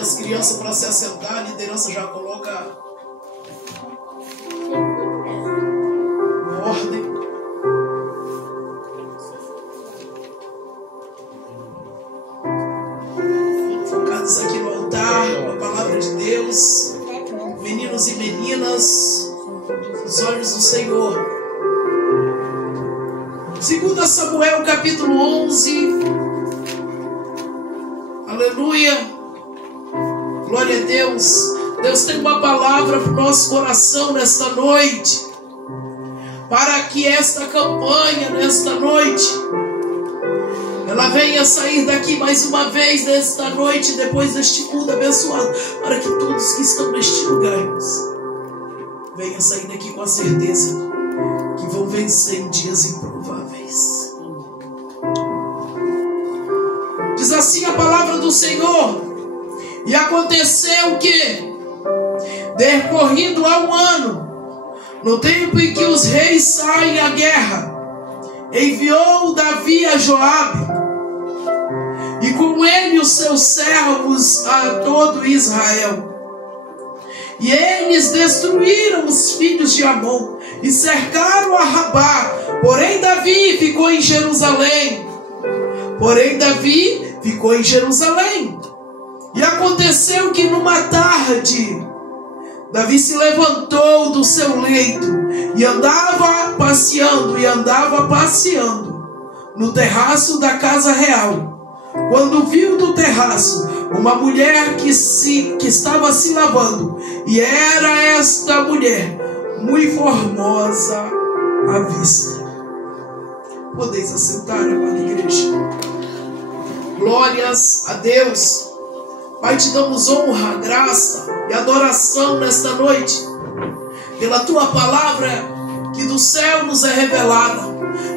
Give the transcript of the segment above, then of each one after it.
as crianças para se assentar, a liderança já coloca ordem. Focados aqui no altar, com a palavra de Deus, meninos e meninas, os olhos do Senhor. 2 Samuel capítulo 11. Aleluia. Glória a Deus. Deus tem uma palavra para o nosso coração nesta noite, para que esta campanha nesta noite ela venha sair daqui mais uma vez nesta noite, depois deste culto abençoado, para que todos que estão neste lugar venham sair daqui com a certeza que vão vencer em dias improváveis. Diz assim a palavra do Senhor: e aconteceu que, decorrido há um ano, no tempo em que os reis saem à guerra, enviou Davi a Joabe, e com ele os seus servos a todo Israel. E eles destruíram os filhos de Amon e cercaram a Rabá. Porém Davi ficou em Jerusalém. E aconteceu que numa tarde, Davi se levantou do seu leito e andava passeando no terraço da casa real, quando viu do terraço uma mulher que estava se lavando, e era esta mulher muito formosa à vista. Podeis assentar, amada igreja. Glórias a Deus. Pai, te damos honra, graça e adoração nesta noite, pela tua palavra que do céu nos é revelada.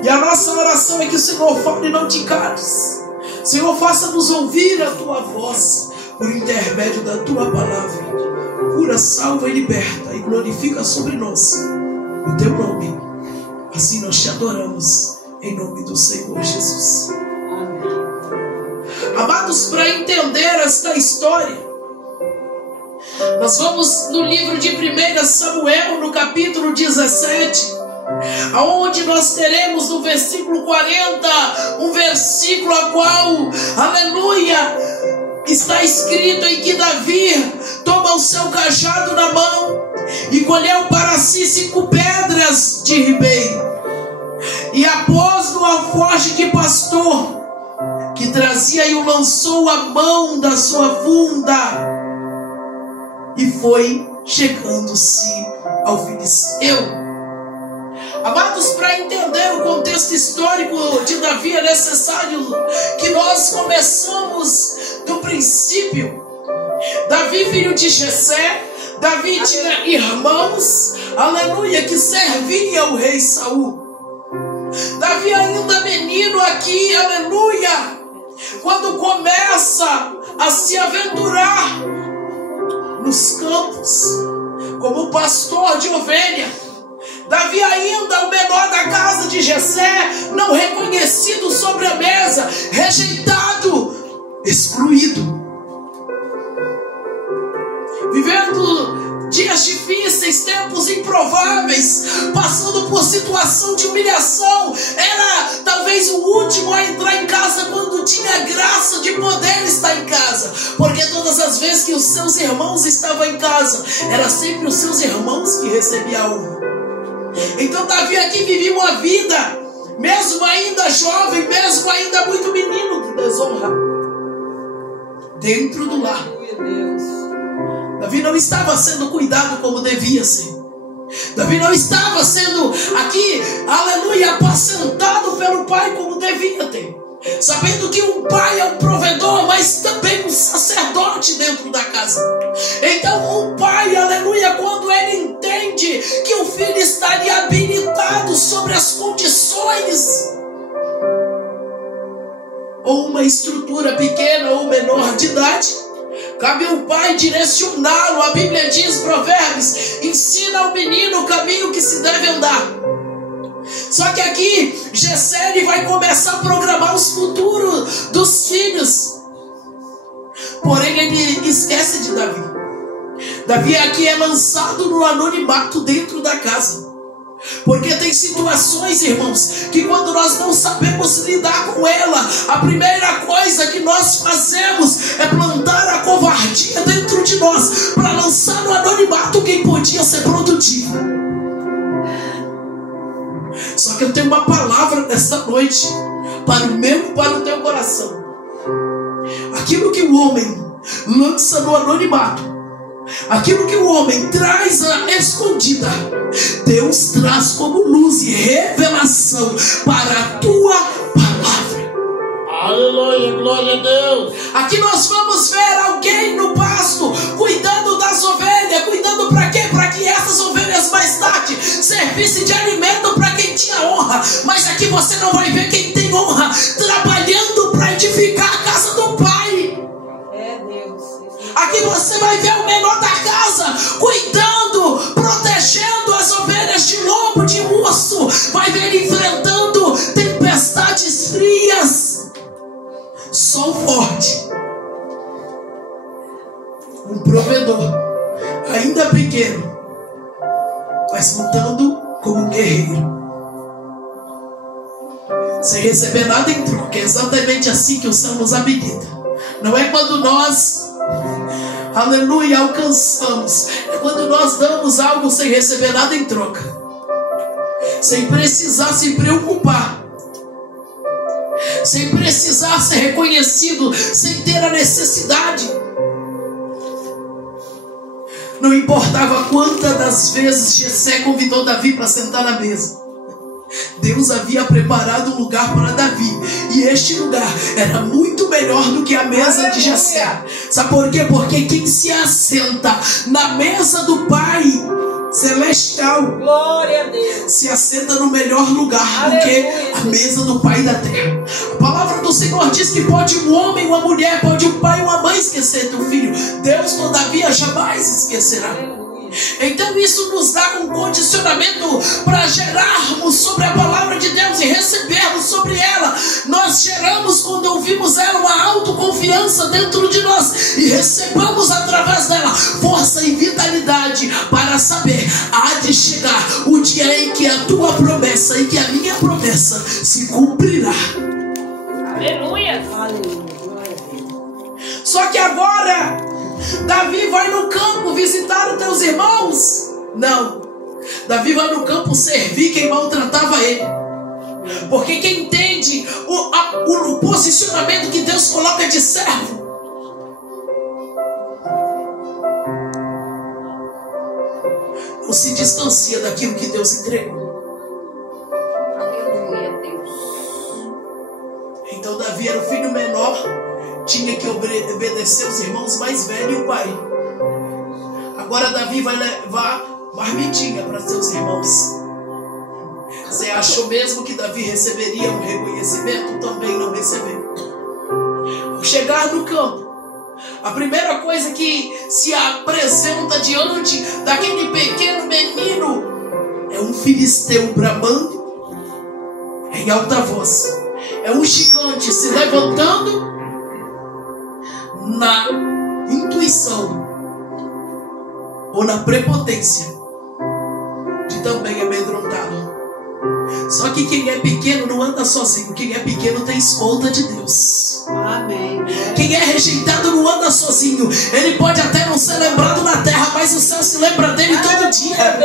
E a nossa oração é que o Senhor fale e não te cales. Senhor, faça-nos ouvir a tua voz por intermédio da tua palavra. Cura, salva e liberta, e glorifica sobre nós o teu nome. Assim nós te adoramos, em nome do Senhor Jesus. Amados, para entender esta história, nós vamos no livro de 1 Samuel, no capítulo 17, aonde nós teremos no versículo 40, um versículo a qual, aleluia, está escrito em que Davi toma o seu cajado na mão e colheu para si 5 pedras de ribeiro, e após no alforje de pastor que trazia, e o lançou à mão da sua funda, e foi chegando-se ao filisteu. Amados, para entender o contexto histórico de Davi, é necessário que nós começamos do princípio. Davi, filho de Jessé, Davi tinha irmãos, aleluia, que serviam o rei Saul. Davi ainda menino aqui, aleluia, quando começa a se aventurar nos campos como pastor de ovelha. Davi ainda o menor da casa de Jessé, não reconhecido sobre a mesa, rejeitado, excluído, vivendo dias difíceis, tempos improváveis, passando por situação de humilhação. Era talvez o último a entrar em casa quando tinha graça de poder estar em casa, porque todas as vezes que os seus irmãos estavam em casa, era sempre os seus irmãos que recebiam a honra. Então Davi aqui vivia uma vida, mesmo ainda jovem, mesmo ainda muito menino, de desonra dentro do lar. Davi não estava sendo cuidado como devia ser. Davi não estava sendo aqui, aleluia, apacentado pelo pai como devia ter. Sabendo que um pai é um provedor, mas também um sacerdote dentro da casa. Então um pai, aleluia, quando ele entende que o filho estaria habilitado sobre as condições, ou uma estrutura pequena ou menor de idade, cabe ao pai direcioná-lo. A Bíblia diz, Provérbios, ensina ao menino o caminho que se deve andar. Só que aqui, Jessé vai começar a programar os futuros dos filhos. Porém, ele esquece de Davi. Davi aqui é lançado no anonimato dentro da casa. Porque tem situações, irmãos, que quando nós não sabemos lidar com ela, a primeira coisa que nós fazemos é plantar a covardia dentro de nós, para lançar no anonimato quem podia ser produtivo. Só que eu tenho uma palavra nesta noite, para o meu e para o teu coração. Aquilo que o homem lança no anonimato, aquilo que o homem traz a escondida, Deus traz como luz e revelação para a tua palavra. Aleluia, glória a Deus. Aqui nós vamos ver alguém no pasto cuidando das ovelhas. Cuidando para quê? Para que essas ovelhas mais tarde servissem de alimento para quem tinha honra. Mas aqui você não vai ver quem tem honra trabalhando para edificar a casa do Pai. Aqui você vai ver o menor da casa cuidando, protegendo as ovelhas de lobo, de urso. Vai ver ele enfrentando tempestades frias, sol forte. Um provedor, ainda pequeno, mas lutando como um guerreiro, sem receber nada em troca. É exatamente assim que o céu nos habilita. Não é quando nós, aleluia, alcançamos. É quando nós damos algo sem receber nada em troca, sem precisar se preocupar, sem precisar ser reconhecido, sem ter a necessidade. Não importava quantas das vezes Jessé convidou Davi para sentar na mesa, Deus havia preparado um lugar para Davi, e este lugar era muito melhor do que a mesa de Jessé. Sabe por quê? Porque quem se assenta na mesa do Pai Celestial, glória a Deus, se assenta no melhor lugar do que a mesa do Pai da terra. A palavra do Senhor diz que pode um homem, uma mulher, pode um pai, uma mãe esquecer teu filho, Deus todavia jamais esquecerá. Então isso nos dá um condicionamento para gerarmos sobre a palavra de Deus e recebermos sobre ela. Nós geramos, quando ouvimos ela, uma autoconfiança dentro de nós, e recebamos através dela força e vitalidade para saber: há de chegar o dia em que a tua promessa e que a minha promessa se cumprirá. aleluia, Só que agora Davi vai no campo visitar os teus irmãos? Não. Davi vai no campo servir quem maltratava ele. Porque quem entende o posicionamento que Deus coloca de servo, não se distancia daquilo que Deus entregou. aleluia, Deus. Então Davi era o filho menor, tinha que obedecer os irmãos mais velhos e o pai. Agora Davi vai levar marmitinha para seus irmãos. Você achou mesmo que Davi receberia um reconhecimento? Também não recebeu. Ao chegar no campo, a primeira coisa que se apresenta diante daquele pequeno menino é um filisteu bramando em alta voz. É um gigante se levantando na intuição ou na prepotência de também amedrontado. Só que quem é pequeno não anda sozinho. Quem é pequeno tem escolta de Deus. Amém. Quem é rejeitado não anda sozinho. Ele pode até não ser lembrado na terra, mas o céu se lembra dele todo dia.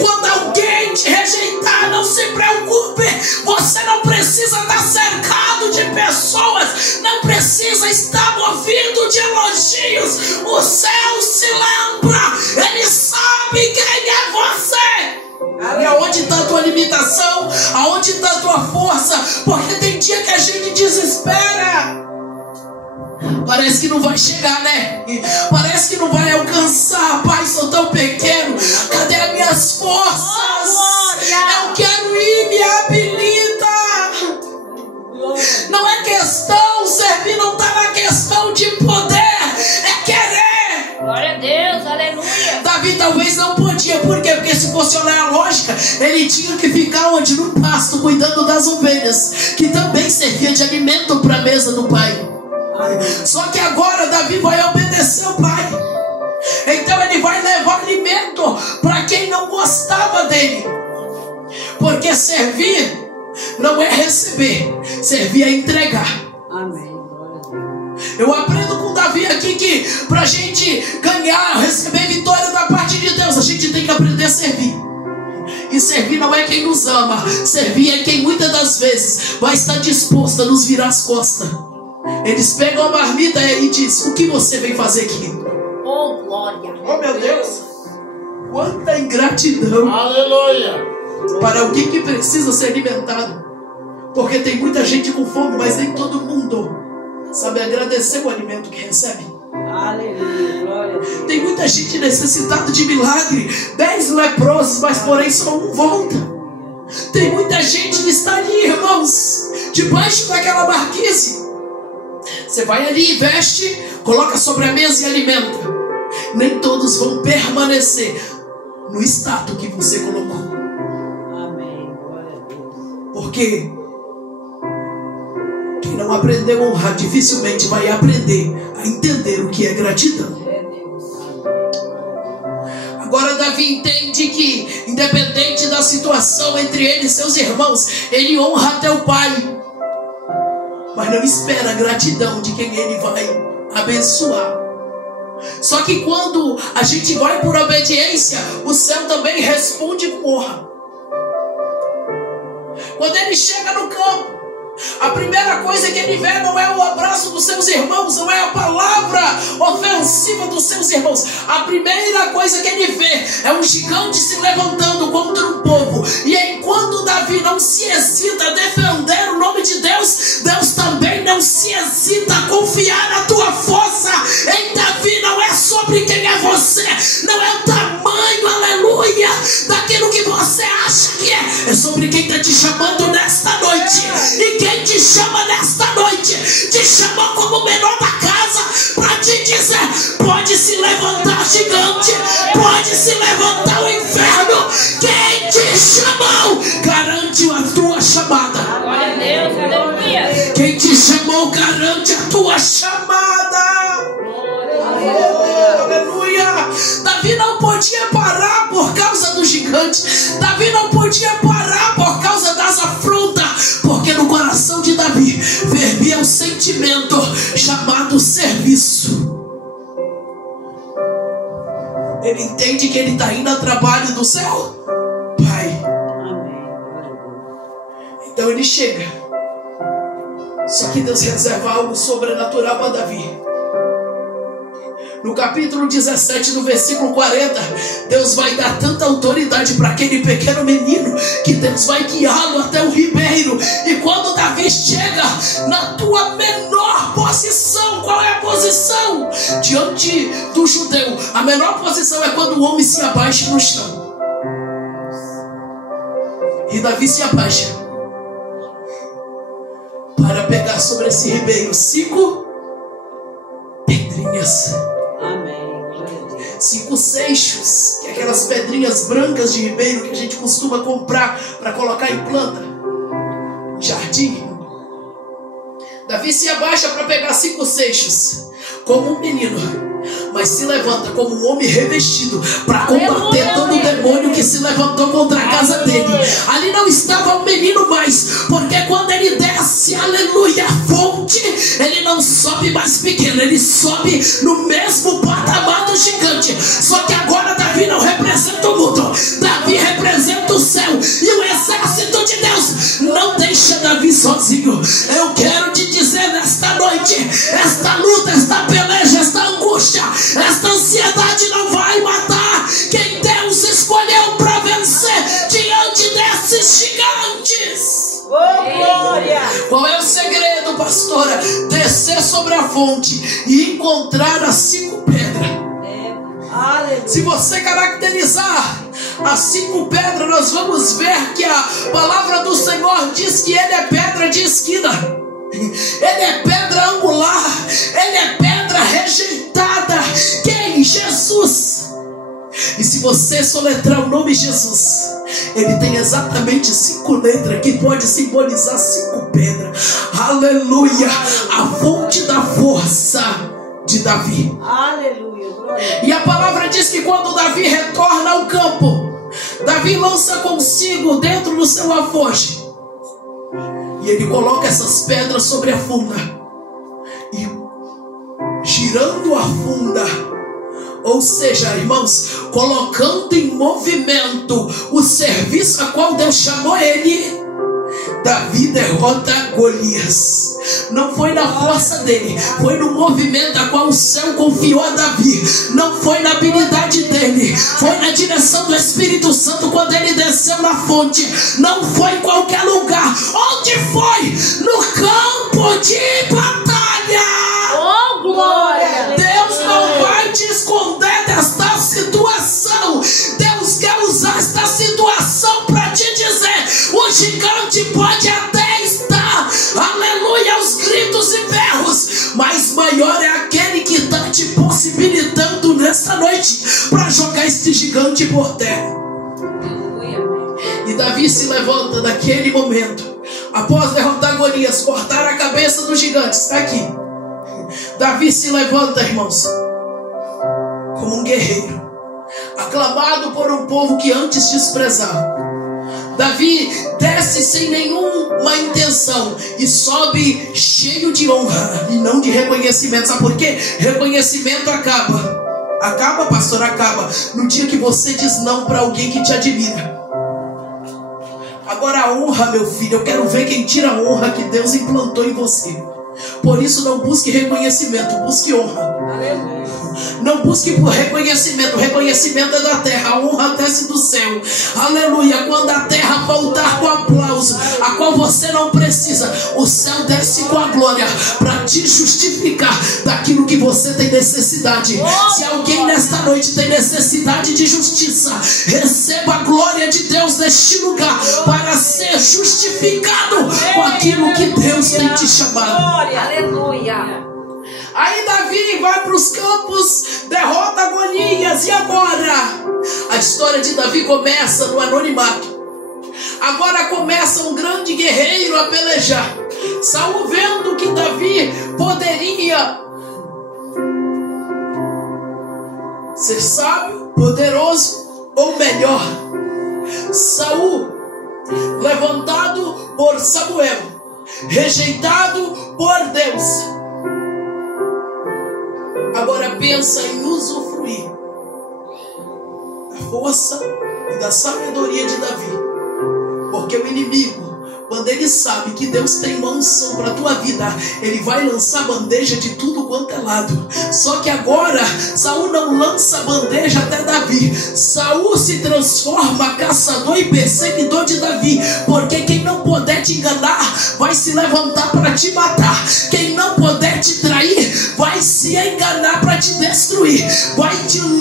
Quando alguém te rejeitar, não se preocupe. Você não precisa estar cercado de pessoas, não precisa estar movido de elogios. O céu se lembra. Ele sabe quem é você. E aonde está a tua limitação? Aonde está a tua força? Porque tem dia que a gente desespera. Parece que não vai chegar, né? Parece que não vai alcançar. Pai, sou tão pequeno. Cadê as minhas forças? Eu quero ir, me habilita. Não é questão, servir não está na questão de poder, é querer. Glória a Deus, aleluia. Davi talvez não podia. Por quê? Porque se fosse olhar a lógica, ele tinha que ficar onde? No pasto, cuidando das ovelhas, que também servia de alimento para a mesa do pai. Só que agora Davi vai obedecer ao pai. Então ele vai levar alimento para quem não gostava dele. Porque servir não é receber, servir é entregar. Amém. Eu aprendo com Davi aqui que pra gente ganhar, receber vitória da parte de Deus, a gente tem que aprender a servir. E servir não é quem nos ama, servir é quem muitas das vezes vai estar disposto a nos virar as costas. Eles pegam a marmita e dizem: o que você vem fazer aqui? Oh, glória. Oh, meu Deus, quanta ingratidão. Aleluia. Para alguém que precisa ser alimentado. Porque tem muita gente com fome, mas nem todo mundo sabe agradecer o alimento que recebe. Aleluia, glória a Deus. Tem muita gente necessitada de milagre. 10 leprosos, mas porém só um volta. Tem muita gente que está ali, irmãos, debaixo daquela marquise. Você vai ali, veste, coloca sobre a mesa e alimenta. Nem todos vão permanecer no status que você colocou. Amém, glória a Deus. Porque quem não aprendeu a honrar dificilmente vai aprender a entender o que é gratidão. É Deus. Agora Davi entende que, independente da situação entre ele e seus irmãos, ele honra até o pai, mas não espera a gratidão de quem ele vai abençoar. Só que quando a gente vai por obediência, o céu também responde com honra. Quando ele chega no campo, a primeira coisa que ele vê não é o abraço dos seus irmãos, não é a palavra ofensiva dos seus irmãos. A primeira coisa que ele vê é um gigante se levantando contra um povo. E enquanto Davi não se hesita a defender o nome de Deus, Deus também não se hesita a confiar na tua força. Em Davi não é sobre quem é você, não é o tamanho, aleluia, daquilo que você acha que é sobre quem está te chamando nesta noite. E quem te chama nesta noite, te chamou como menor da casa para te dizer: pode se levantar gigante, pode se levantar o inferno. Quem te chamou garante a tua chamada. Glória a Deus, aleluia. Quem te chamou garante a tua chamada. Aleluia. Davi não podia parar por causa do gigante. Davi não podia parar por causa das afrontas, porque no coração de Davi fervia um sentimento chamado serviço. Ele entende que ele está indo a trabalho do céu Pai. Amém, glória a Deus. Então ele chega. Só que Deus reserva algo sobrenatural para Davi. No capítulo 17, no versículo 40, Deus vai dar tanta autoridade para aquele pequeno menino que Deus vai guiá-lo até o ribeiro. E quando Davi chega na tua menor posição, qual é a posição? Diante do judeu, a menor posição é quando o homem se abaixa no chão. E Davi se abaixa para pegar sobre esse ribeiro 5 pedrinhas. Amém, glória a Deus. 5 seixos, que é aquelas pedrinhas brancas de ribeiro que a gente costuma comprar para colocar em planta, em jardim. Davi se abaixa para pegar 5 seixos, como um menino, mas se levanta como um homem revestido para combater todo o demônio que se levantou contra a casa dele. Ali não estava um menino mais, porque quando ele desce, aleluia, a fonte, ele não sobe mais pequeno, ele sobe no mesmo patamar do gigante. Só que agora Davi não representa o mundo, Davi representa o céu, e o exército de Deus não deixa Davi sozinho. Eu quero te dizer nesta noite, esta luta, esta peleja, esta angústia, esta ansiedade não vai matar quem Deus escolheu para vencer diante desses gigantes. Oh, glória! Qual é o segredo, pastora? Descer sobre a fonte e encontrar as 5 pedras. Aleluia. Se você caracterizar as 5 pedras, nós vamos ver que a palavra do Senhor diz que ele é pedra de esquina. Ele é pedra angular, ele é pedra rejeitada. Quem? Jesus. E se se você soletrar o nome Jesus, ele tem exatamente 5 letras que pode simbolizar 5 pedras. Aleluia! A fonte da força de Davi. Aleluia. Glória. E a palavra diz que quando Davi retorna ao campo, Davi lança consigo dentro do seu alforje, e ele coloca essas pedras sobre a funda, e girando a funda, ou seja, irmãos, colocando em movimento o serviço a qual Deus chamou ele, Davi derrota Golias. Não foi na força dele, foi no movimento a qual o céu confiou a Davi. Não foi na habilidade dele, foi na direção do Espírito Santo quando ele desceu na fonte. Não foi em qualquer lugar. Onde foi? No campo de batalha. Oh, glória! Deus não vai te esconder desta situação. Deus quer usar esta situação para te dizer: o gigante pode até estar, aleluia, aos gritos e berros, mas maior é aquele que está te possibilitando nesta noite para jogar este gigante por terra. E Davi se levanta naquele momento, após derrotar Golias, cortar a cabeça do gigante. Está aqui. Davi se levanta, irmãos, como um guerreiro, aclamado por um povo que antes desprezava. Davi desce sem nenhuma intenção e sobe cheio de honra e não de reconhecimento. Sabe por quê? Reconhecimento acaba. Acaba, pastor, acaba no dia que você diz não para alguém que te admira. Agora a honra, meu filho, eu quero ver quem tira a honra que Deus implantou em você. Por isso não busque reconhecimento, busque honra. Aleluia. Não busque por reconhecimento. O reconhecimento é da terra, a honra desce do céu. Aleluia. Quando a terra voltar com aplauso, a qual você não precisa, o céu desce com a glória para te justificar daquilo que você tem necessidade. Se alguém nesta noite tem necessidade de justiça, receba a glória de Deus neste lugar para ser justificado com aquilo que Deus tem te chamado. Aleluia! Aí Davi vai para os campos, derrota Golias. E agora? A história de Davi começa no anonimato. Agora começa um grande guerreiro a pelejar. Saul, vendo que Davi poderia ser sábio, poderoso ou melhor, Saul, levantado por Samuel, rejeitado por Deus, agora pensa em usufruir da força e da sabedoria de Davi. Porque o inimigo, quando ele sabe que Deus tem uma unção para a tua vida, ele vai lançar bandeja de tudo quanto é lado. Só que agora Saul não lança bandeja até Davi. Saul se transforma caçador e perseguidor de Davi. Porque quem não puder te enganar vai se levantar para te matar. Quem não puder te trair vai se enganar para te destruir. Vai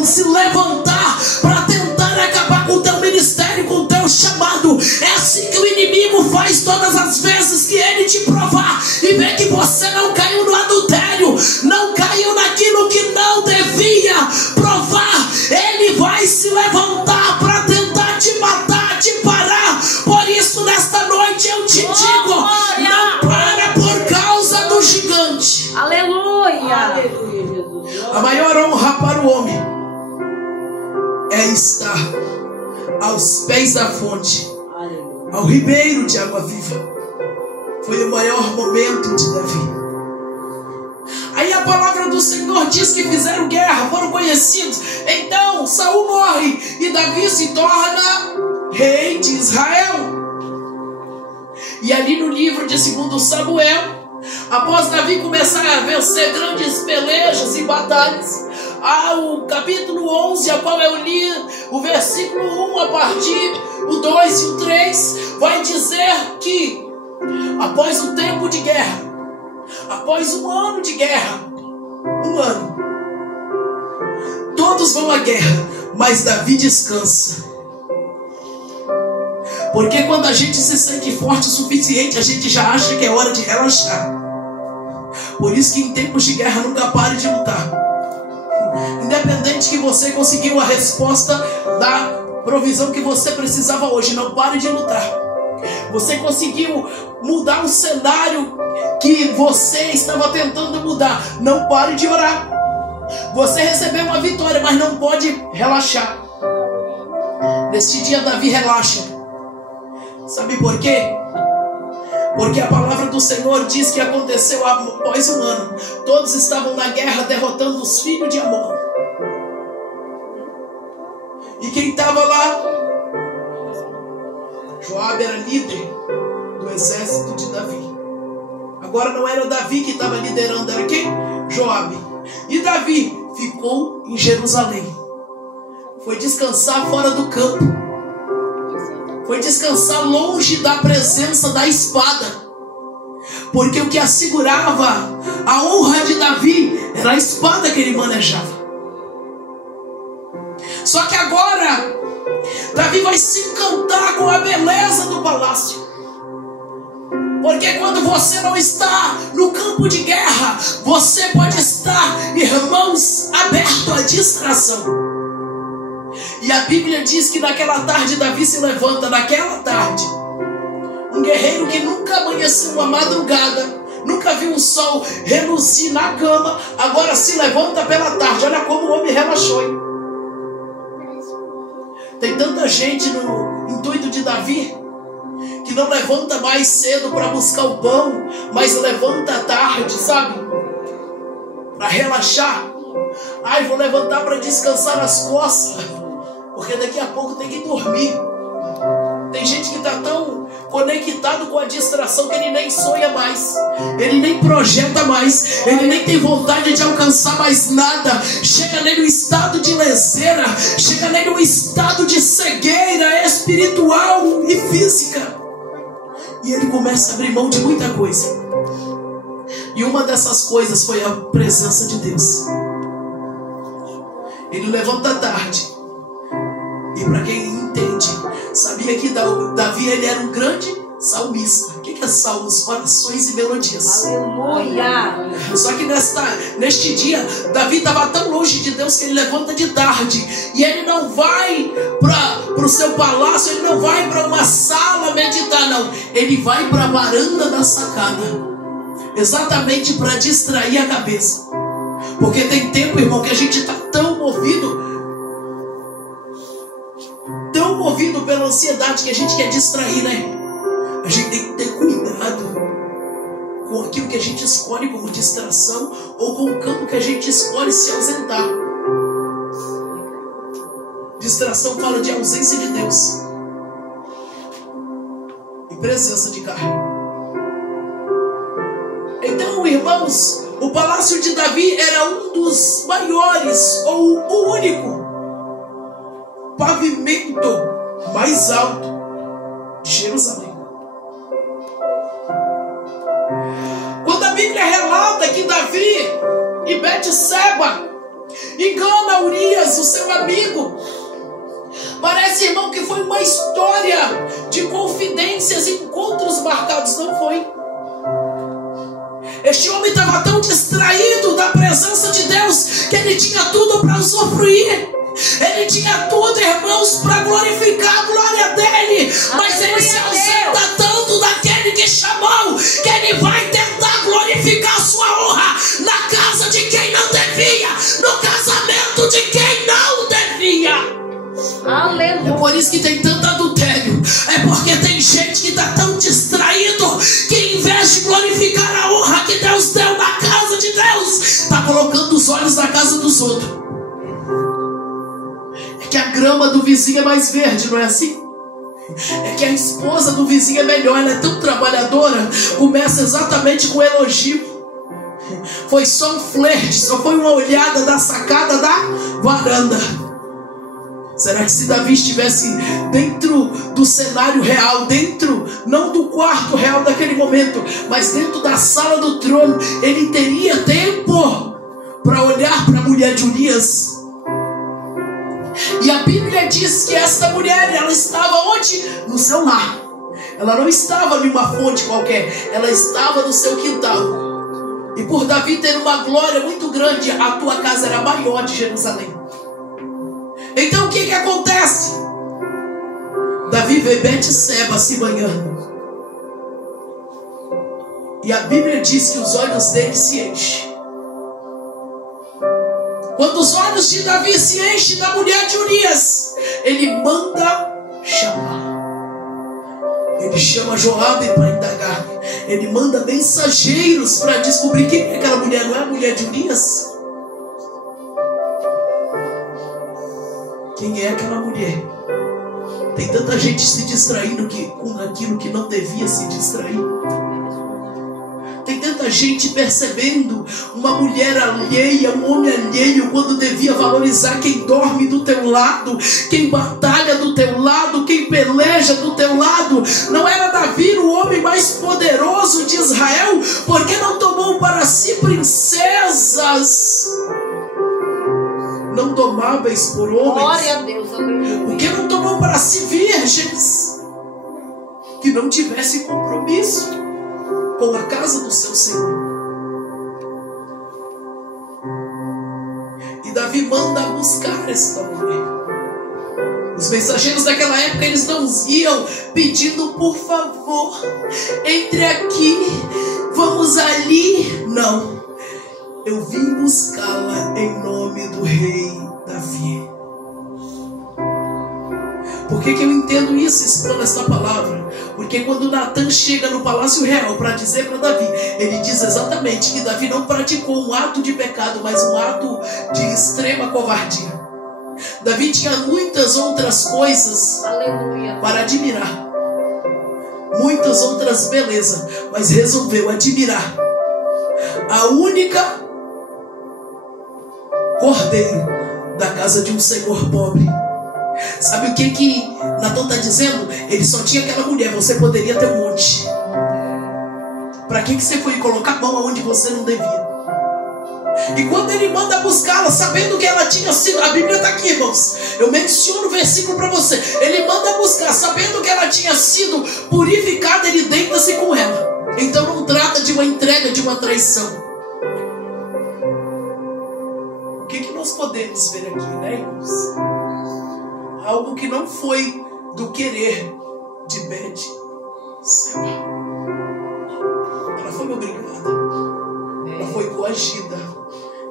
se levantar para tentar acabar com o teu ministério, com o teu chamado. É assim que o inimigo faz todas as vezes que ele te provar e ver que você não caiu no adultério, não caiu naquilo que não devia provar. Ele vai se levantar para tentar te matar, te parar. Por isso nesta noite eu te digo, não para por causa do gigante. Aleluia! Aleluia, Jesus. A maior honra para o homem é estar aos pés da fonte, Aleluia. ao ribeiro de água viva. Foi o maior momento de Davi. Aí a palavra do Senhor diz que fizeram guerra, foram conhecidos. Então Saul morre e Davi se torna rei de Israel. E ali no livro de 2 Samuel, após Davi começar a vencer grandes pelejas e batalhas, o capítulo 11, a qual eu li, o versículo 1 a partir o 2 e o 3, vai dizer que após o tempo de guerra, após um ano de guerra, todos vão à guerra, mas Davi descansa. Porque quando a gente se sente forte o suficiente, a gente já acha que é hora de relaxar. Por isso que em tempos de guerra nunca pare de lutar. Independente que você conseguiu a resposta da provisão que você precisava hoje. Não pare de lutar. Você conseguiu mudar o cenário que você estava tentando mudar. Não pare de orar. Você recebeu uma vitória, mas não pode relaxar. Neste dia Davi relaxa. Sabe por quê? Porque a palavra do Senhor diz que aconteceu após um ano. Todos estavam na guerra derrotando os filhos de Amon. E quem estava lá? Joabe era líder do exército de Davi. Agora não era Davi que estava liderando, era quem? Joabe. E Davi ficou em Jerusalém. Foi descansar fora do campo. Foi descansar longe da presença da espada. Porque o que assegurava a honra de Davi era a espada que ele manejava. Só que agora Davi vai se encantar com a beleza do palácio. Porque quando você não está no campo de guerra, você pode estar, irmãos, aberto à distração. E a Bíblia diz que naquela tarde Davi se levanta, naquela tarde. Um guerreiro que nunca amanheceu uma madrugada, nunca viu o sol reluzir na cama, agora se levanta pela tarde. Olha como o homem relaxou, hein? Tem tanta gente no intuito de Davi que não levanta mais cedo para buscar o pão, mas levanta à tarde, sabe? Para relaxar. Ai, vou levantar para descansar as costas, porque daqui a pouco tem que dormir. Tem gente que está tão conectado com a distração que ele nem sonha mais, ele nem projeta mais, ele nem tem vontade de alcançar mais nada. Chega nele um estado de leseira, chega nele um estado de cegueira espiritual e física. E ele começa a abrir mão de muita coisa. E uma dessas coisas foi a presença de Deus. Ele levanta à tarde. E para quem entende, sabia que Davi ele era um grande salmista. O que é salmos? Orações e melodias. Aleluia. Só que neste dia, Davi estava tão longe de Deus que ele levanta de tarde. E ele não vai para o seu palácio, ele não vai para uma sala meditar, não. Ele vai para a varanda da sacada. Exatamente para distrair a cabeça. Porque tem tempo, irmão, que a gente está tão movido pela ansiedade que a gente quer distrair, né? A gente tem que ter cuidado com aquilo que a gente escolhe como distração ou com o campo que a gente escolhe se ausentar. Distração fala de ausência de Deus e presença de carne. Então, irmãos, o palácio de Davi era um dos maiores ou o único pavimento mais alto de Jerusalém. Quando a Bíblia relata que Davi e Betseba engana Urias, o seu amigo, parece, irmão, que foi uma história de confidências e encontros marcados. Não foi. Este homem estava tão distraído da presença de Deus que ele tinha tudo para usufruir. Ele tinha tudo, irmãos, para glorificar a glória dele. Mas ele se ausenta tanto daquele que chamou, que ele vai tentar glorificar a sua honra na casa de quem não devia, no casamento de quem não devia. Aleluia. É por isso que tem tanto adultério. É porque tem gente que está tão distraído que em vez de glorificar a honra que Deus deu na casa de Deus, está colocando os olhos na casa dos outros. Que a grama do vizinho é mais verde, não é assim? É que a esposa do vizinho é melhor, ela é tão trabalhadora. Começa exatamente com elogio. Foi só um flerte, só foi uma olhada da sacada da varanda. Será que se Davi estivesse dentro do cenário real, dentro, não do quarto real daquele momento, mas dentro da sala do trono, ele teria tempo para olhar para a mulher de Urias? E a Bíblia diz que esta mulher, ela estava onde? No seu lar. Ela não estava em uma fonte qualquer, ela estava no seu quintal. E por Davi ter uma glória muito grande, a tua casa era a maior de Jerusalém. Então o que que acontece? Davi vê Betseba se banhando. E a Bíblia diz que os olhos dele se enchem. Quando os olhos de Davi se enchem da mulher de Urias, ele manda chamar. Ele chama Joabe para indagar. Ele manda mensageiros para descobrir quem é aquela mulher. Não é a mulher de Urias? Quem é aquela mulher? Tem tanta gente se distraindo com aquilo que não devia se distrair. Tem tanta gente percebendo uma mulher alheia, um homem alheio, quando devia valorizar quem dorme do teu lado, quem batalha do teu lado, quem peleja do teu lado. Não era Davi o homem mais poderoso de Israel? Porque não tomou para si princesas não domáveis por homens? Glória a Deus, aleluia. Porque não tomou para si virgens que não tivessem compromisso com a casa do seu Senhor. E Davi manda buscar esta mulher. Os mensageiros daquela época, eles não iam pedindo, por favor, entre aqui, vamos ali. Não. Eu vim buscá-la em nome do rei Davi. Por que eu entendo isso, explano esta palavra? Porque quando Natan chega no palácio real para dizer para Davi, ele diz exatamente que Davi não praticou um ato de pecado, mas um ato de extrema covardia. Davi tinha muitas outras coisas, aleluia, para admirar, muitas outras belezas, mas resolveu admirar a única cordeiro da casa de um senhor pobre. Sabe o que Natan está dizendo? Ele só tinha aquela mulher, você poderia ter um monte. Para que você foi colocar a mão aonde você não devia? E quando ele manda buscá-la, sabendo que ela tinha sido, a Bíblia está aqui, irmãos, eu menciono o versículo para você. Ele manda buscar, sabendo que ela tinha sido purificada, ele deita-se com ela. Então não trata de uma entrega, de uma traição. O que nós podemos ver aqui, né, irmãos? Algo que não foi do querer de Betseba. Ela foi obrigada. Ela foi coagida.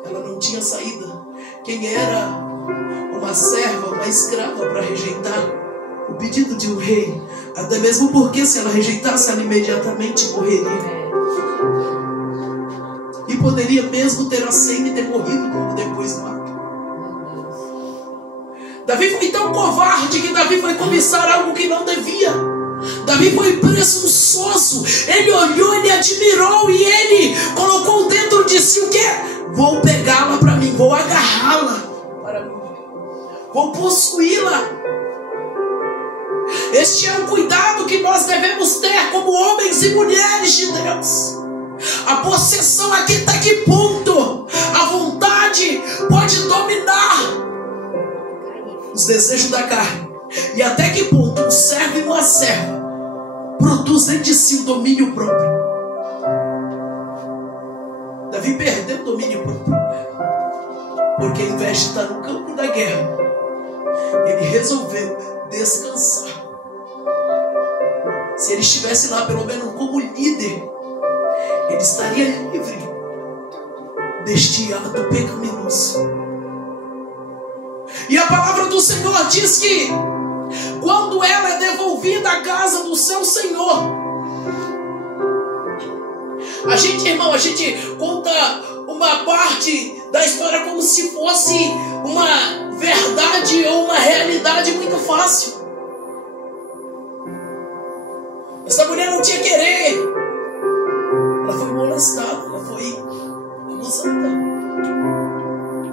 Ela não tinha saída. Quem era uma serva, uma escrava, para rejeitar o pedido de um rei? Até mesmo porque se ela rejeitasse, ela imediatamente morreria. E poderia mesmo ter aceito e ter morrido como depois do ato. Davi foi tão covarde que Davi foi cobiçar algo que não devia. Davi foi presunçoso. Ele olhou, ele admirou e ele colocou dentro de si o quê? Vou pegá-la para mim, vou agarrá-la para mim, vou possuí-la. Este é o cuidado que nós devemos ter como homens e mulheres de Deus. A possessão aqui está que ponto? A vontade pode dominar os desejos da carne. E até que ponto um servo e uma serva produz dentro de si o domínio próprio. Davi perdeu o domínio próprio, porque ao invés de estar no campo da guerra, ele resolveu descansar. Se ele estivesse lá pelo menos como líder, ele estaria livre deste ato pecaminoso. E a palavra do Senhor diz que quando ela é devolvida à casa do seu Senhor, a gente conta uma parte da história como se fosse uma verdade ou uma realidade muito fácil. Essa mulher não tinha querer. Ela foi molestada, ela foi abusada.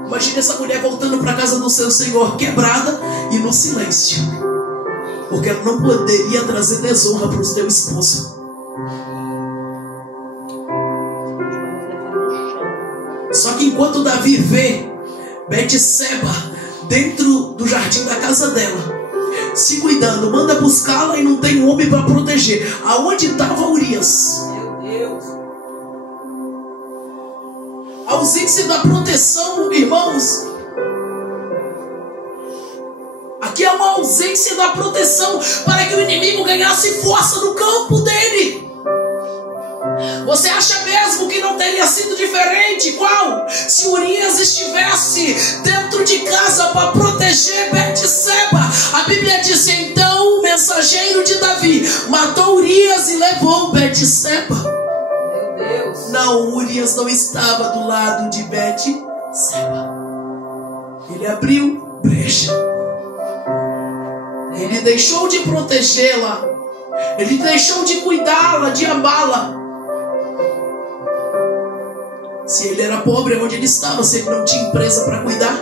Imagina essa mulher voltando para a casa do seu Senhor quebrada e no silêncio, porque ela não poderia trazer desonra para o seu esposo. Só que enquanto Davi vê Betseba dentro do jardim da casa dela, se cuidando, manda buscá-la e não tem um homem para proteger. Aonde estava Urias? Meu Deus. A ausência da proteção, irmãos, porque há uma ausência da proteção para que o inimigo ganhasse força no campo dele. Você acha mesmo que não teria sido diferente? Qual? Se Urias estivesse dentro de casa para proteger Betseba. A Bíblia diz: então o mensageiro de Davi matou Urias e levou Betseba. Meu Deus. Não, Urias não estava do lado de Betseba. Ele abriu brecha. Ele deixou de protegê-la. Ele deixou de cuidá-la, de amá-la. Se ele era pobre, onde ele estava? Se ele não tinha empresa para cuidar?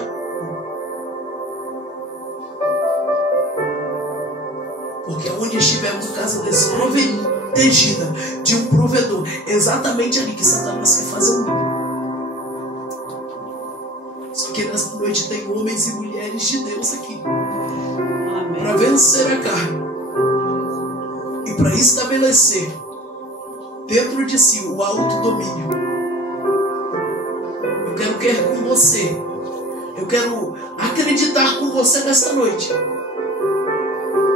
Porque onde estivermos casa desprotegida de um provedor, exatamente ali que Satanás quer fazer um nível. Só que nessa noite tem homens e mulheres de Deus aqui para vencer a carne e para estabelecer dentro de si o autodomínio. Eu quero querer com você. Eu quero acreditar com você nesta noite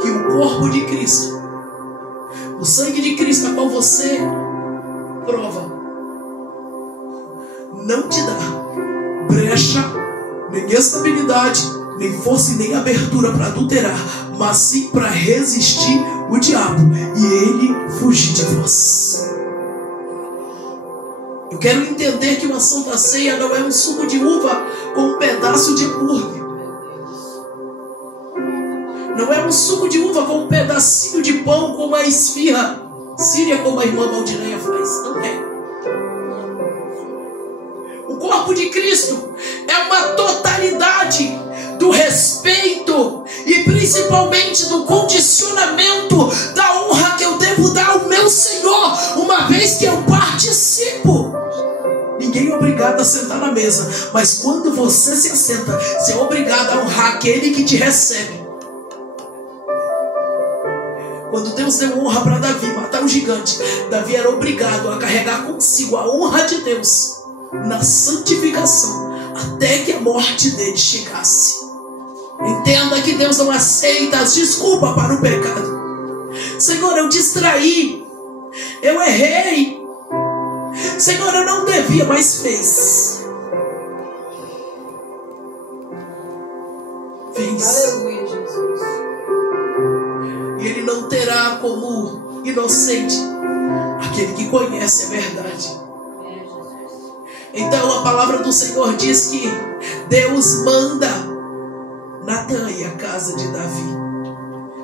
que o corpo de Cristo, o sangue de Cristo a qual você prova, não te dá brecha, nem estabilidade, nem força e nem abertura para adulterar, mas sim para resistir o diabo e ele fugir de vós. Eu quero entender que uma Santa Ceia não é um suco de uva com um pedaço de hambúrguer. Não é um suco de uva com um pedacinho de pão, com uma esfirra síria, como a irmã Valdineia faz. Não é. O corpo de Cristo é uma totalidade do respeito e principalmente do condicionamento da honra que eu devo dar ao meu Senhor, uma vez que eu participo. Ninguém é obrigado a sentar na mesa, mas quando você se assenta, você é obrigado a honrar aquele que te recebe. Quando Deus deu honra para Davi matar um gigante, Davi era obrigado a carregar consigo a honra de Deus na santificação até que a morte dele chegasse. Entenda que Deus não aceita as desculpas para o pecado. Senhor, eu distraí, eu errei, Senhor, eu não devia, mas fez. Aleluia, Jesus. E ele não terá como inocente aquele que conhece a verdade. Então a palavra do Senhor diz que Deus manda Natan ir à casa de Davi.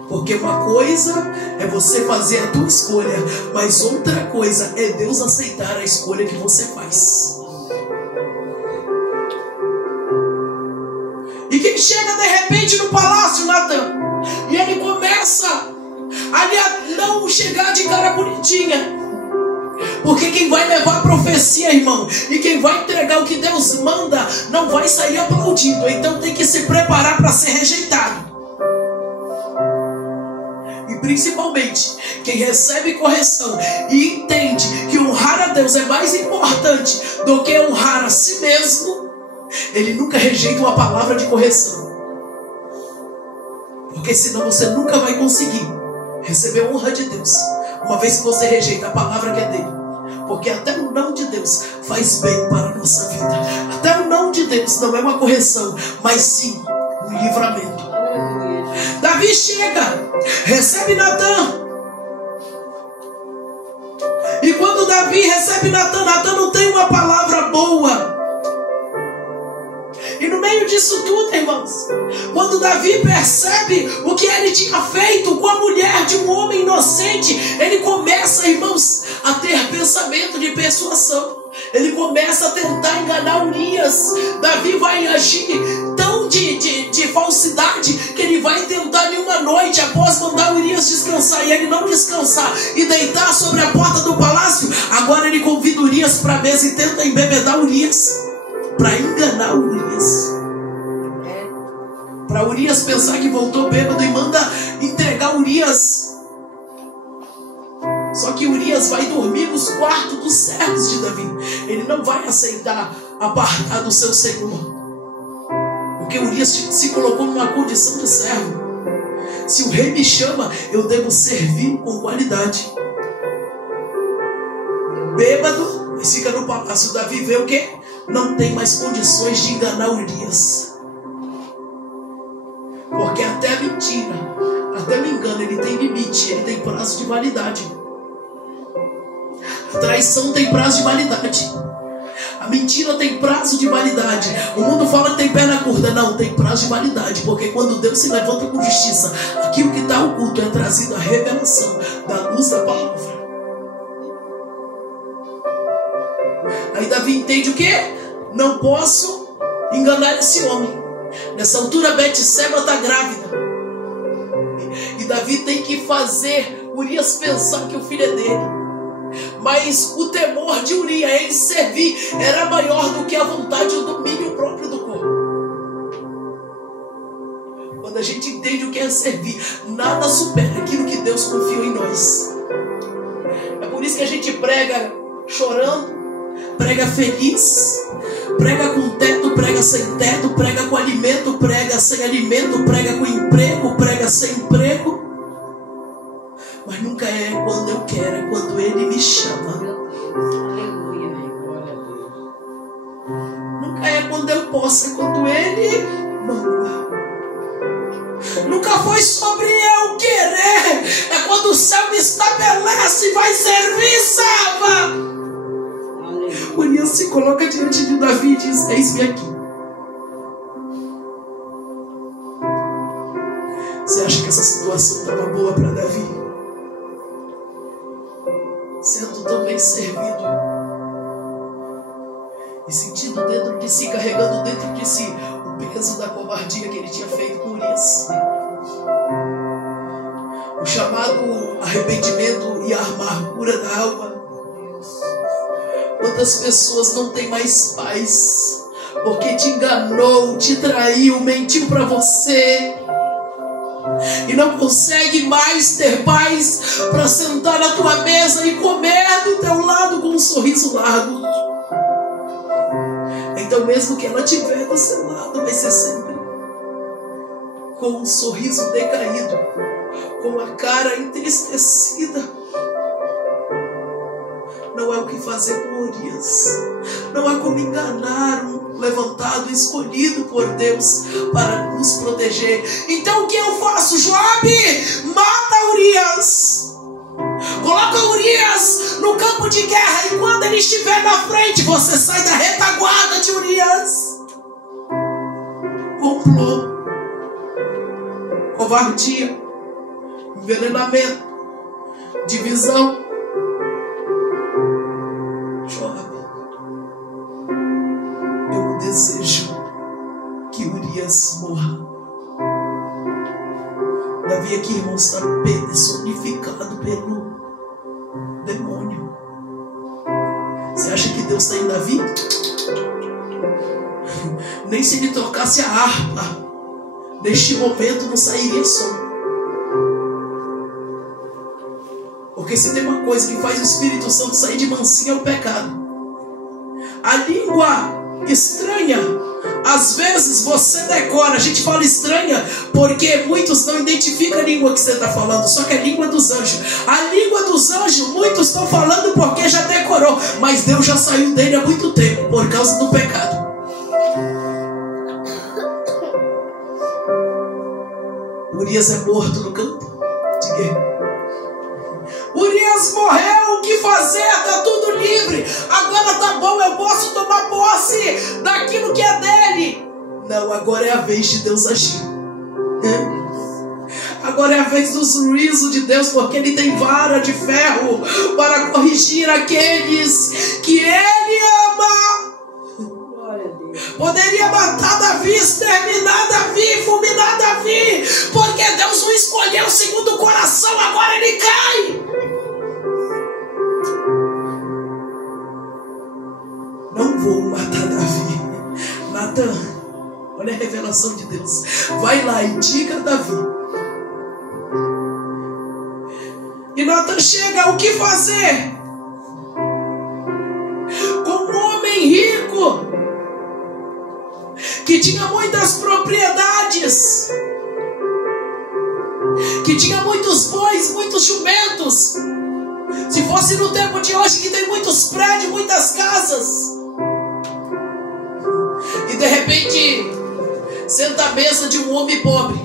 Porque uma coisa é você fazer a tua escolha, mas outra coisa é Deus aceitar a escolha que você faz. E quem chega de repente no palácio, Natan, e ele começa a não chegar de cara bonitinha. Porque quem vai levar a profecia, irmão, e quem vai entregar o que Deus manda, não vai sair aplaudido. Então tem que se preparar para ser rejeitado. E principalmente, quem recebe correção e entende que honrar a Deus é mais importante do que honrar a si mesmo, ele nunca rejeita uma palavra de correção. Porque senão você nunca vai conseguir receber a honra de Deus, uma vez que você rejeita a palavra que é dele. Porque até o não de Deus faz bem para a nossa vida. Até o não de Deus não é uma correção, mas sim um livramento. Davi chega, recebe Natan. E quando Davi recebe Natan, Natan não tem uma palavra boa. E no meio disso tudo, irmãos, quando Davi percebe o que ele tinha feito com a mulher de um homem inocente, ele começa, irmãos, a ter pensamento de persuasão. Ele começa a tentar enganar Urias. Davi vai agir tão de falsidade que ele vai tentar em uma noite, após mandar Urias descansar, e ele não descansar e deitar sobre a porta do palácio, agora ele convida Urias para a mesa e tenta embebedar Urias, para enganar Urias, para Urias pensar que voltou bêbado e manda entregar Urias. Só que Urias vai dormir nos quartos dos servos de Davi. Ele não vai aceitar apartar do seu senhor, porque Urias se colocou numa condição de servo. Se o rei me chama, eu devo servir com qualidade. Bêbado, mas fica no palácio. Davi vê o quê? Não tem mais condições de enganar Urias. Porque até a mentira, até o engano, ele tem limite, ele tem prazo de validade. A traição tem prazo de validade. A mentira tem prazo de validade. O mundo fala que tem perna curta. Não, tem prazo de validade. Porque quando Deus se levanta com justiça, aquilo que está oculto é trazido à revelação da luz da palavra. Aí Davi entende o quê? Não posso enganar esse homem. Nessa altura Betseba está grávida. E Davi tem que fazer Urias pensar que o filho é dele. Mas o temor de Urias em servir era maior do que a vontade e o domínio próprio do corpo. Quando a gente entende o que é servir, nada supera aquilo que Deus confiou em nós. É por isso que a gente prega chorando, prega feliz, prega com teto, prega sem teto, prega com alimento, prega sem alimento, prega com emprego, prega sem emprego. Mas nunca é quando eu quero, é quando Ele me chama. Aleluia. Glória a Deus. Nunca é quando eu posso, é quando Ele manda. Nunca foi sobre eu querer, é quando o céu me estabelece e vai servir, salva. Urias se coloca diante de Davi e diz: eis-me aqui. Você acha que essa situação estava boa para Davi? Sendo tão bem servido e sentindo dentro de si, carregando dentro de si o peso da covardia que ele tinha feito com Urias. O chamado arrependimento e a amargura da alma. Quantas pessoas não têm mais paz porque te enganou, te traiu, mentiu para você e não consegue mais ter paz para sentar na tua mesa e comer do teu lado com um sorriso largo. Então mesmo que ela estiver do seu lado, vai ser sempre com um sorriso decaído, com a cara entristecida. Não há o que fazer com Urias. Não há como enganar um levantado, escolhido por Deus para nos proteger. Então o que eu faço? Joabe, mata Urias. Coloca Urias no campo de guerra. E quando ele estiver na frente, você sai da retaguarda de Urias. Complô, covardia, envenenamento, divisão. Eu desejo que Urias morra. Davi aqui, irmão, está personificado pelo demônio. Você acha que Deus está em Davi? Nem se ele tocasse a harpa, neste momento não sairia som. Porque se tem uma coisa que faz o Espírito Santo sair de mansinho é o pecado. A língua estranha, às vezes você decora. A gente fala estranha porque muitos não identificam a língua que você está falando, só que é a língua dos anjos. A língua dos anjos muitos estão falando porque já decorou, mas Deus já saiu dele há muito tempo por causa do pecado. Urias é morto no campo de guerra. Urias morreu, o que fazer? Está tudo livre. Agora tá bom, eu posso tomar posse daquilo que é dele. Não, agora é a vez de Deus agir. Agora é a vez dos juízos de Deus, porque Ele tem vara de ferro para corrigir aqueles que Ele ama. Poderia matar Davi, exterminar Davi, fulminar Davi, porque Deus o escolheu segundo o coração, agora ele cai. Não vou matar Davi. Natan, olha a revelação de Deus. Vai lá e diga a Davi. E Natan chega, o que fazer? Com um homem rico que tinha muitas propriedades, que tinha muitos bois, muitos jumentos. Se fosse no tempo de hoje, que tem muitos prédios, muitas casas. E de repente, senta à mesa de um homem pobre.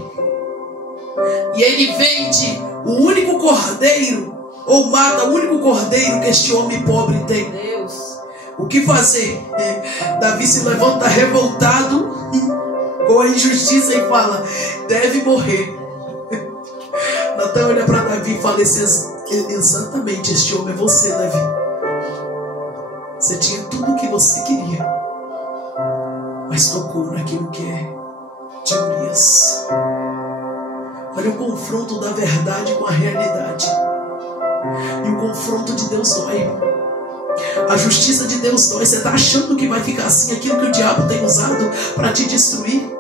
E ele vende o único cordeiro, ou mata o único cordeiro que este homem pobre tem. Deus. O que fazer? Davi se levanta revoltado com a injustiça e fala: deve morrer. Natan olha para Davi e fala: exatamente, este homem é você, Davi. Você tinha tudo o que você queria, mas tocou naquilo que é de Urias. Olha o confronto da verdade com a realidade. E o confronto de Deus dói. A justiça de Deus dói. Você está achando que vai ficar assim aquilo que o diabo tem usado para te destruir?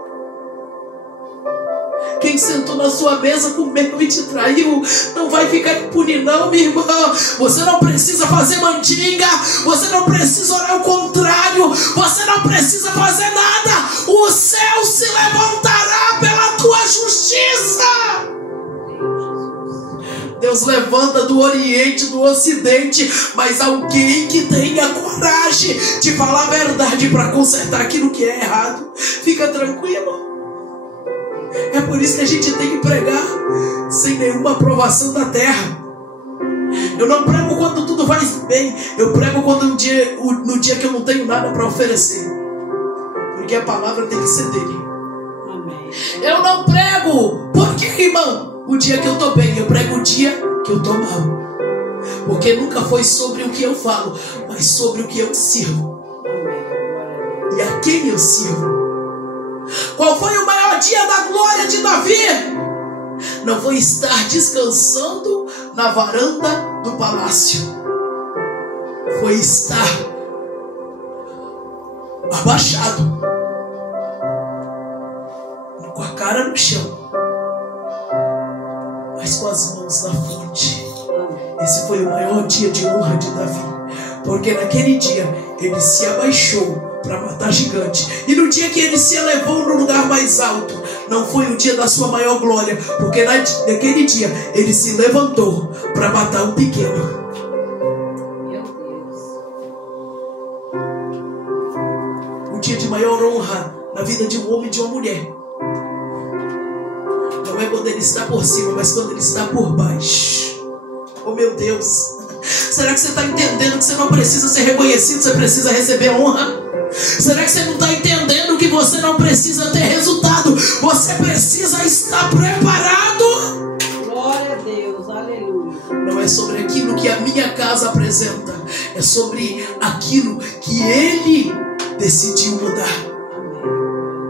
Quem sentou na sua mesa comeu e te traiu não vai ficar impune não, minha irmã. Você não precisa fazer mandinga. Você não precisa orar ao contrário. Você não precisa fazer nada. O céu se levantará pela tua justiça. Deus levanta do Oriente, do Ocidente, mas alguém que tenha coragem de falar a verdade para consertar aquilo que é errado. Fica tranquilo. É por isso que a gente tem que pregar sem nenhuma aprovação da terra. Eu não prego quando tudo vai bem. Eu prego quando no dia que eu não tenho nada para oferecer. Porque a palavra tem que ser dele. Amém. Eu não prego porque, irmão, o dia que eu estou bem. Eu prego o dia que eu estou mal. Porque nunca foi sobre o que eu falo, mas sobre o que eu sirvo. E a quem eu sirvo. Qual foi o maior dia da glória de Davi? Não foi estar descansando na varanda do palácio. Foi estar abaixado, com a cara no chão, mas com as mãos na fonte. Esse foi o maior dia de honra de Davi. Porque naquele dia ele se abaixou para matar gigante. E no dia que ele se elevou no lugar mais alto, não foi o dia da sua maior glória, porque naquele dia ele se levantou para matar um pequeno. Meu Deus. O dia de maior honra na vida de um homem e de uma mulher não é quando ele está por cima, mas quando ele está por baixo. Oh meu Deus, será que você está entendendo que você não precisa ser reconhecido, você precisa receber honra? Será que você não está entendendo que você não precisa ter resultado? Você precisa estar preparado. Glória a Deus, aleluia. Não é sobre aquilo que a minha casa apresenta, é sobre aquilo que Ele decidiu mudar.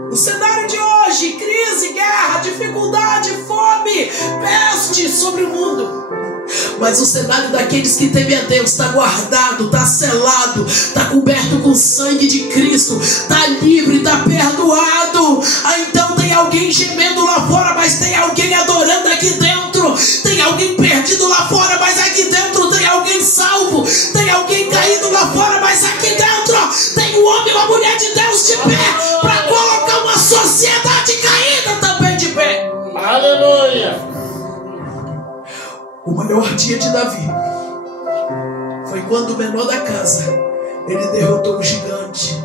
No cenário de hoje, crise, guerra, dificuldade, fome, peste sobre o mundo. Mas o cenário daqueles que temem a Deus está guardado, está selado, está coberto com o sangue de Cristo, está livre, está perdoado. Então tem alguém gemendo lá fora, mas tem alguém adorando aqui dentro. Tem alguém perdido lá fora, mas aqui dentro tem alguém salvo. Tem alguém caído lá fora, mas aqui dentro tem um homem e uma mulher de Deus de pé para colocar uma sociedade caída também de pé. Aleluia! O maior dia de Davi foi quando o menor da casa, ele derrotou um gigante.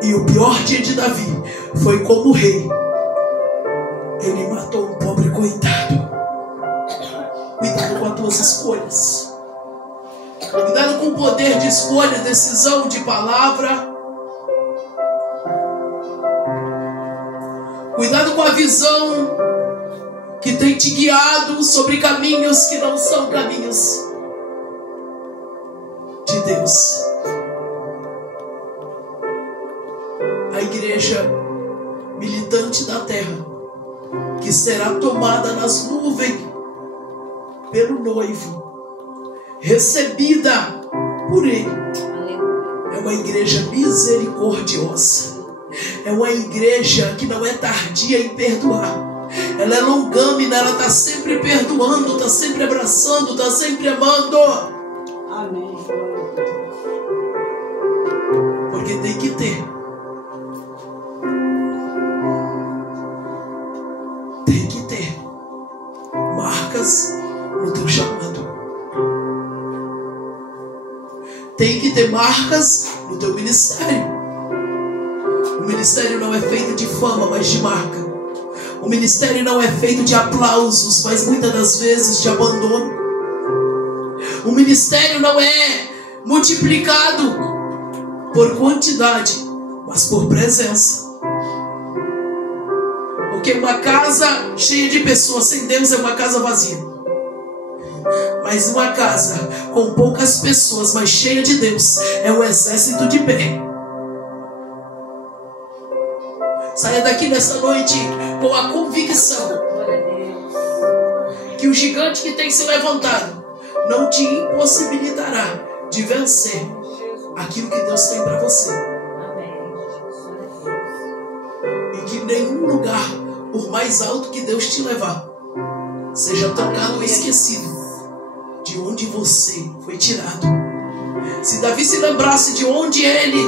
E o pior dia de Davi foi como rei, ele matou um pobre coitado. Cuidado com as tuas escolhas. Cuidado com o poder de escolha, decisão, de palavra. Cuidado com a visão que tem te guiado sobre caminhos que não são caminhos de Deus. A igreja militante da terra, que será tomada nas nuvens pelo noivo, recebida por Ele, é uma igreja misericordiosa. É uma igreja que não é tardia em perdoar. Ela é longâmina, ela está sempre perdoando, está sempre abraçando, está sempre amando. Amém. Porque tem que ter. tem que ter marcas no teu ministério. O ministério não é feito de fama, mas de marca. O ministério não é feito de aplausos, mas muitas das vezes de abandono. O ministério não é multiplicado por quantidade, mas por presença. Porque uma casa cheia de pessoas sem Deus é uma casa vazia. Mas uma casa com poucas pessoas, mas cheia de Deus, é um exército de pé. Saia daqui nesta noite com a convicção que o gigante que tem se levantado não te impossibilitará de vencer aquilo que Deus tem para você. E que nenhum lugar, por mais alto que Deus te levar, seja tocado ou esquecido de onde você foi tirado. Se Davi se lembrasse de onde ele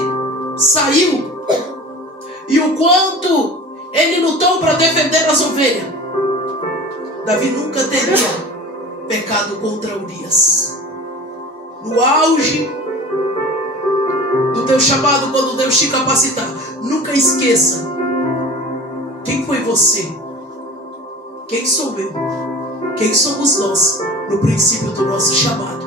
saiu e o quanto ele lutou para defender as ovelhas, Davi nunca teria pecado contra Urias. No auge do teu chamado, quando Deus te capacitar, nunca esqueça quem foi você, quem sou eu, quem somos nós no princípio do nosso chamado.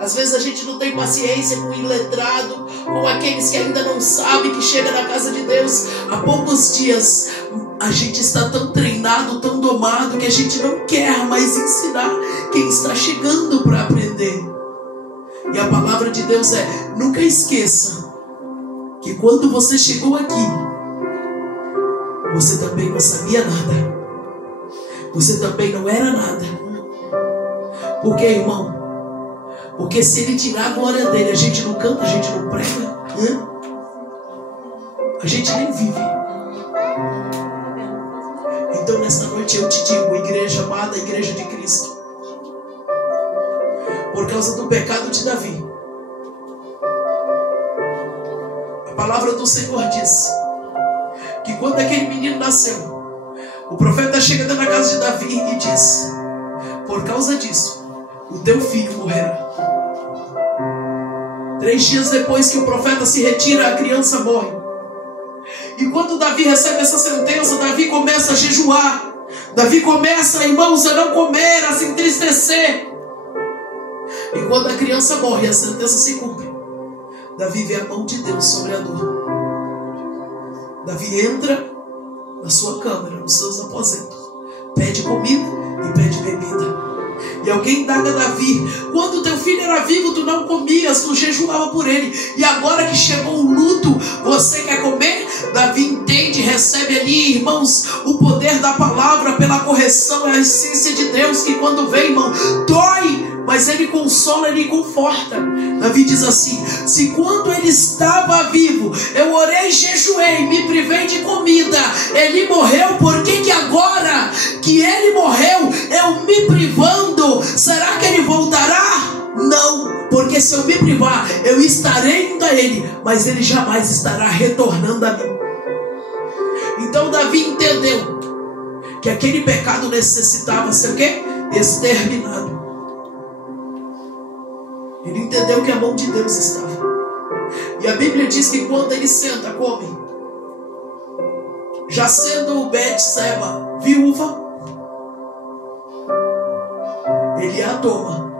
Às vezes a gente não tem paciência com o iletrado, com aqueles que ainda não sabem que chega na casa de Deus há poucos dias. A gente está tão treinado, tão domado, que a gente não quer mais ensinar quem está chegando para aprender. E a palavra de Deus é: nunca esqueça que quando você chegou aqui, você também não sabia nada. Você também não era nada. Por quê, irmão? Porque se ele tirar a glória dele, a gente não canta, a gente não prega, a gente nem vive. Então nesta noite eu te digo, igreja amada, igreja de Cristo, por causa do pecado de Davi, a palavra do Senhor diz que quando aquele menino nasceu, o profeta chega dentro da casa de Davi e diz: por causa disso, o teu filho morrerá. 3 dias depois que o profeta se retira, a criança morre. E quando Davi recebe essa sentença, Davi começa a jejuar. Davi começa, irmãos, a não comer, a se entristecer. E quando a criança morre, a sentença se cumpre. Davi vê a mão de Deus sobre a dor. Davi entra na sua câmara, nos seus aposentos, pede comida e pede bebida. E alguém indaga Davi: quando teu filho era vivo, tu não comias, tu jejuava por ele, e agora que chegou o luto, você quer comer? Davi entende, recebe ali, irmãos, o poder da palavra pela correção, é a essência de Deus, que quando vem, irmão, dói, mas ele consola, ele conforta. Davi diz assim: se quando ele estava vivo, eu orei, jejuei, me privei de comida, ele morreu, por que agora que ele morreu, eu me privando, será que ele voltará? Não, porque se eu me privar, eu estarei indo a ele, mas ele jamais estará retornando a mim. Então Davi entendeu que aquele pecado necessitava ser o quê? Exterminado. Ele entendeu que a mão de Deus estava. E a Bíblia diz que quando ele senta, come, já sendo Betseba viúva, ele a toma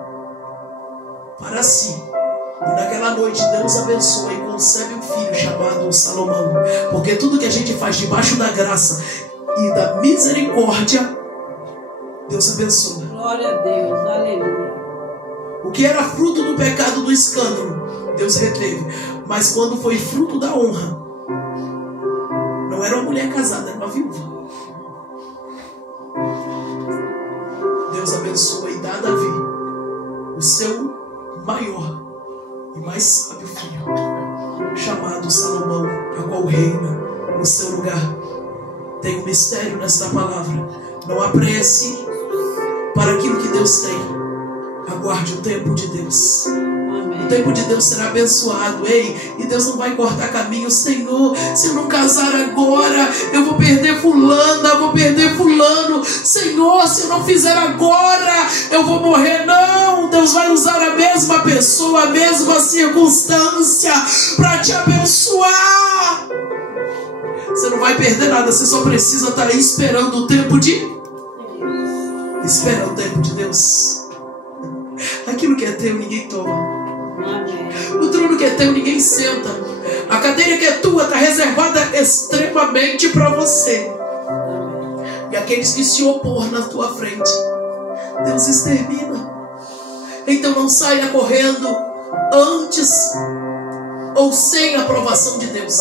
para si. E naquela noite Deus abençoa e concebe um filho chamado Salomão. Porque tudo que a gente faz debaixo da graça e da misericórdia, Deus abençoa. Glória a Deus, aleluia. O que era fruto do pecado, do escândalo, Deus reteve. Mas quando foi fruto da honra, não era uma mulher casada, era uma viúva. Deus abençoa e dá a Davi o seu maior e mais sábio filho, chamado Salomão, a qual reina no seu lugar. Tem um mistério nesta palavra. Não apresse para aquilo que Deus tem. Aguarde o tempo de Deus. Amém. tempo de Deus será abençoado. Ei, e Deus não vai cortar caminho. Senhor, se eu não casar agora, eu vou perder fulana, eu vou perder fulano. Senhor, se eu não fizer agora, eu vou morrer. Não, Deus vai usar a mesma pessoa, a mesma circunstância para te abençoar. Você não vai perder nada, você só precisa estar aí esperando o tempo de... Espera o tempo de Deus. Aquilo que é teu, ninguém toma. O trono que é teu, ninguém senta. A cadeira que é tua está reservada extremamente para você. E aqueles que se opor na tua frente, Deus extermina. Então não saia correndo antes ou sem a aprovação de Deus.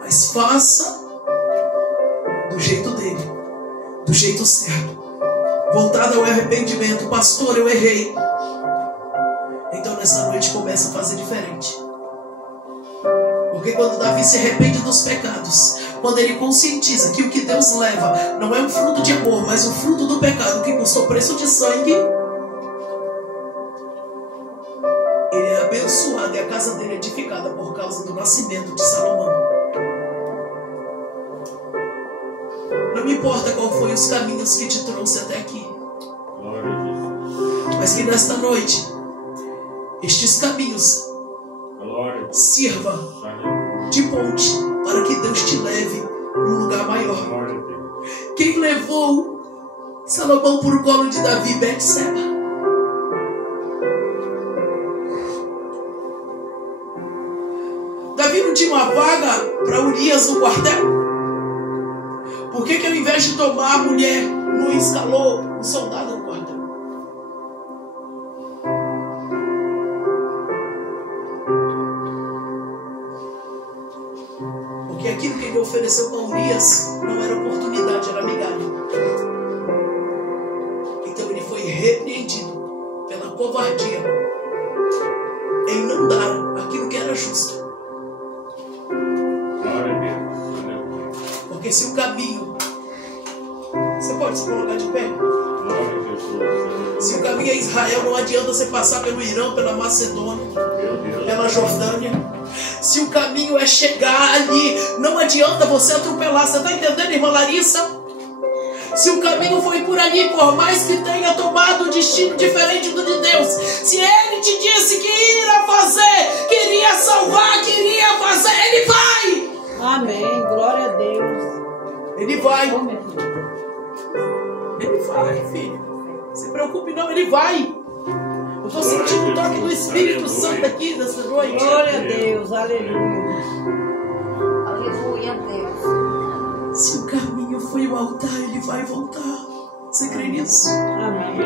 Mas faça do jeito dele, do jeito certo, voltado ao arrependimento. Pastor, eu errei. Então nessa noite começa a fazer diferente. Porque quando Davi se arrepende dos pecados, quando ele conscientiza que o que Deus leva não é um fruto de amor, mas o fruto do pecado que custou preço de sangue, ele é abençoado e a casa dele é edificada por causa do nascimento de Salomão. Não me importa qual foi os caminhos que te trouxe até aqui, mas que nesta noite estes caminhos sirvam de ponte para que Deus te leve num lugar maior. Quem levou Salomão por o colo de Davi? Betseba. Davi não tinha uma vaga para Urias no quartel? Por que ao invés de tomar a mulher, não escalou o soldado no quartel? Porque aquilo que ele ofereceu para Urias não era oportunidade, era migalha. Então ele foi repreendido pela covardia em não dar aquilo que era justo. Porque se o caminho... Você pode se colocar de pé? Se o caminho é Israel, não adianta você passar pelo Irã, pela Macedônia, pela Jordânia. Se o caminho é chegar ali, não adianta você atropelar. Você está entendendo, irmã Larissa? Se o caminho foi por ali, por mais que tenha tomado um destino diferente do de Deus, se Ele te disse que iria fazer, queria salvar, queria fazer, Ele vai! Amém, glória a Deus. Ele vai. Ele vai, filho. Não se preocupe não, Ele vai. Eu estou sentindo o toque do Espírito Santo aqui nessa noite. Glória a Deus, aleluia. Aleluia, Deus. Se o caminho foi o altar, Ele vai voltar. Você crê nisso? Amém.